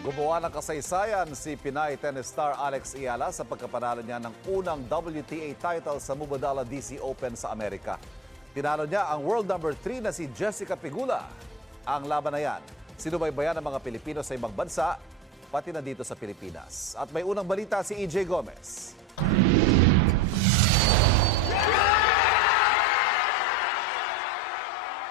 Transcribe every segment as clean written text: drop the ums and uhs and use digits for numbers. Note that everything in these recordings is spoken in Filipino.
Gumawa ng kasaysayan si Pinay tennis star Alex Ayala sa pagkapanalo niya ng unang WTA title sa Mubadala DC Open sa Amerika. Tinalo niya ang world number 3 na si Jessica Pegula. Ang laban na yan, sinubaybayan ng mga Pilipino sa ibang bansa, pati na dito sa Pilipinas. At may unang balita si EJ Gomez.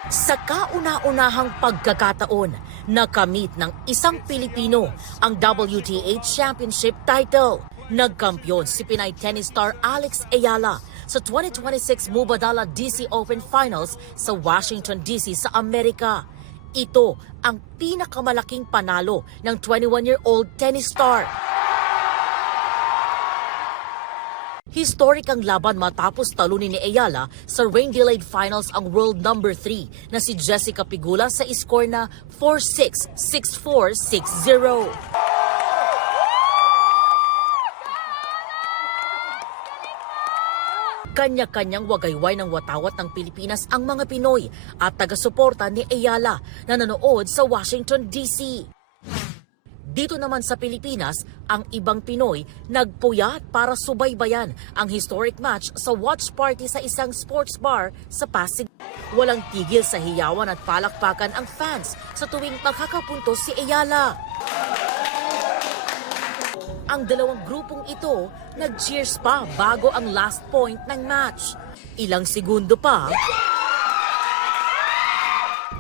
Sa kauna-unahang pagkakataon, nakamit ng isang Pilipino ang WTA Championship title. Nagkampiyon si Pinay tennis star Alex Ayala sa 2026 Mubadala DC Open Finals sa Washington DC sa Amerika. Ito ang pinakamalaking panalo ng 21-year-old tennis star. Historic ang laban matapos talunin ni Ayala sa rain-delayed finals ang world number 3 na si Jessica Pegula sa score na 4-6, 6-4, 6-0. Kanya-kanyang wagayway ng watawat ng Pilipinas ang mga Pinoy at taga-suporta ni Ayala na nanood sa Washington DC. Dito naman sa Pilipinas, ang ibang Pinoy nagpuyat para subaybayan ang historic match sa watch party sa isang sports bar sa Pasig. Walang tigil sa hiyawan at palakpakan ang fans sa tuwing makakapunto si Ayala. Ang dalawang grupong ito nag-cheers pa bago ang last point ng match. Ilang segundo pa,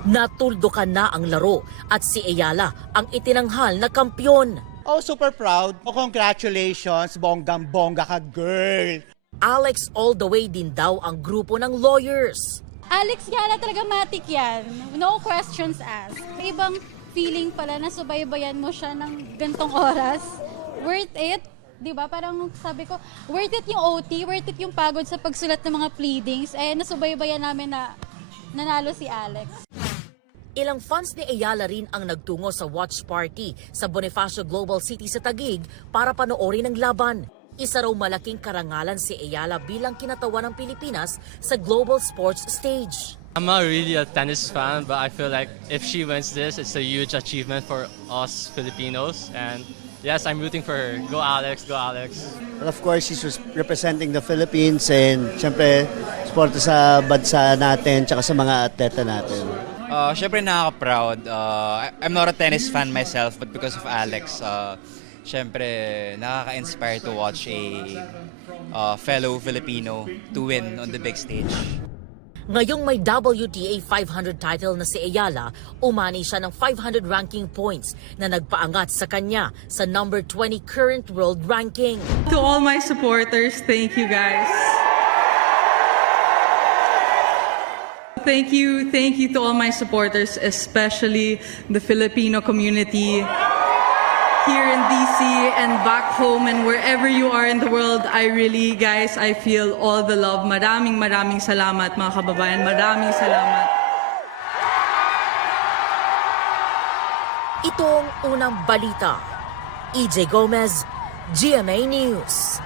natuldukan na ang laro at si Ayala ang itinanghal na kampyon. Oh, super proud. Oh, congratulations, bonggang-bongga ka, girl. Alex all the way din daw ang grupo ng lawyers. Alex Ayala talaga matik yan. No questions asked. May ibang feeling pala na subaybayan mo siya ng gantong oras. Worth it. Diba? Parang sabi ko, worth it yung OT, worth it yung pagod sa pagsulat ng mga pleadings. Eh, nasubaybayan namin na nanalo si Alex. Ilang fans ni Ayala rin ang nagtungo sa watch party sa Bonifacio Global City sa Taguig para panoorin ang laban. Isa raw malaking karangalan si Ayala bilang kinatawan ng Pilipinas sa global sports stage. I'm not really a tennis fan, but I feel like if she wins this, it's a huge achievement for us Filipinos. And yes, I'm rooting for her. Go Alex, go Alex. Well, of course, she's representing the Philippines and syempre, sport sa bansa natin tsaka sa mga atleta natin. Syempre nakaka-proud. I'm not a tennis fan myself, but because of Alex, syempre nakaka-inspire to watch a fellow Filipino to win on the big stage. Ngayong may WTA 500 title na si Ayala, umani siya ng 500 ranking points na nagpaangat sa kanya sa number 20 current world ranking. To all my supporters, thank you guys. Thank you to all my supporters, especially the Filipino community here in DC and back home and wherever you are in the world. I really, guys, I feel all the love. Maraming salamat mga kababayan. Maraming salamat. Ito ang unang balita. EJ Gomez, GMA News.